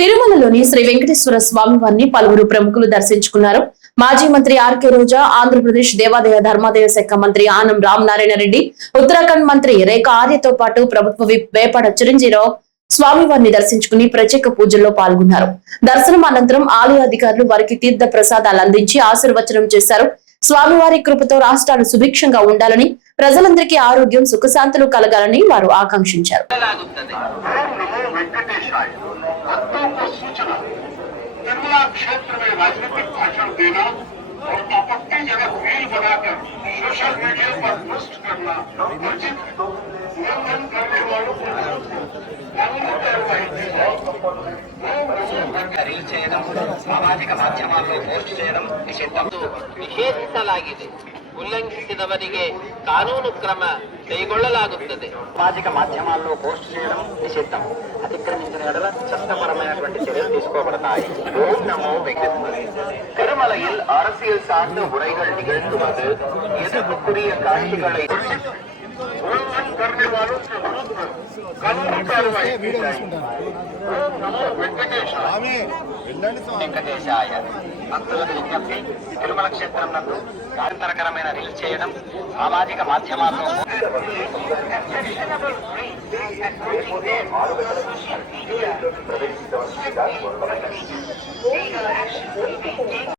తిరుమలలోని శ్రీ వెంకటేశ్వర స్వామి వారిని పలువురు ప్రముఖులు దర్శించుకున్నారు. మాజీ మంత్రి ఆర్కే రోజా, ఆంధ్రప్రదేశ్ దేవాదాయ ధర్మాదాయ శాఖ మంత్రి ఆనం రామనారాయణ రెడ్డి, ఉత్తరాఖండ్ మంత్రి రేఖా ఆర్యతో పాటు ప్రభుత్వ విప్ వేపాడ చిరంజీరావు స్వామివారిని దర్శించుకుని ప్రత్యేక పూజల్లో పాల్గొన్నారు. దర్శనం అనంతరం ఆలయ అధికారులు వారికి తీర్థ ప్రసాదాలు అందించి ఆశీర్వచనం చేశారు. స్వామివారి కృపతో రాష్ట్రాలు సుభిక్షంగా ఉండాలని, ప్రజలందరికీ ఆరోగ్యం సుఖశాంతులు కలగాలని వారు ఆకాంక్షించారు. क्षेत्र में राजनीतिक भाषण देना और आपत्तिजनक रील बनाकर सोशल मीडिया पर पोस्ट करना वर्जित है। उल्लंघन करने वालों को రీల్ చేయడం, సామాజిక మాధ్యమాల్లో పోస్ట్ చేయడం ನಿಷೇಧಿಸಲಾಗಿದೆ. ಉಲ್ಲಂಘಿಸಿದವರಿಗೆ ಕಾನೂನು ಕ್ರಮ ಕೈಗೊಳ್ಳಲಾಗುತ್ತದೆ. సామాజిక మాధ్యమాల్లో పోస్ట్ చేయడం నిషిద్ధం. అతిక్రమించిన ఎడల చట్టపరమైనటువంటి చర్యలు తీసుకోబడతాయి. ఓం నమో వెంకటేశ్వర. திருமலையில் அரசியல் சார்ந்த உரைகள் நிகழ்த்துவது எதிர்ப்புக்குரிய காட்சிகளை उल्लंघन करने वालों के विरुद्ध कानूनी कार्रवाई की जाएगी। ओम नमो వెంకటేశాయ. భక్తులకు విజ్ఞప్తి, తిరుమల క్షేత్రం నందు నిరంతరకరమైన రీల్ చేయడం, సామాజిక మాధ్యమాల్లో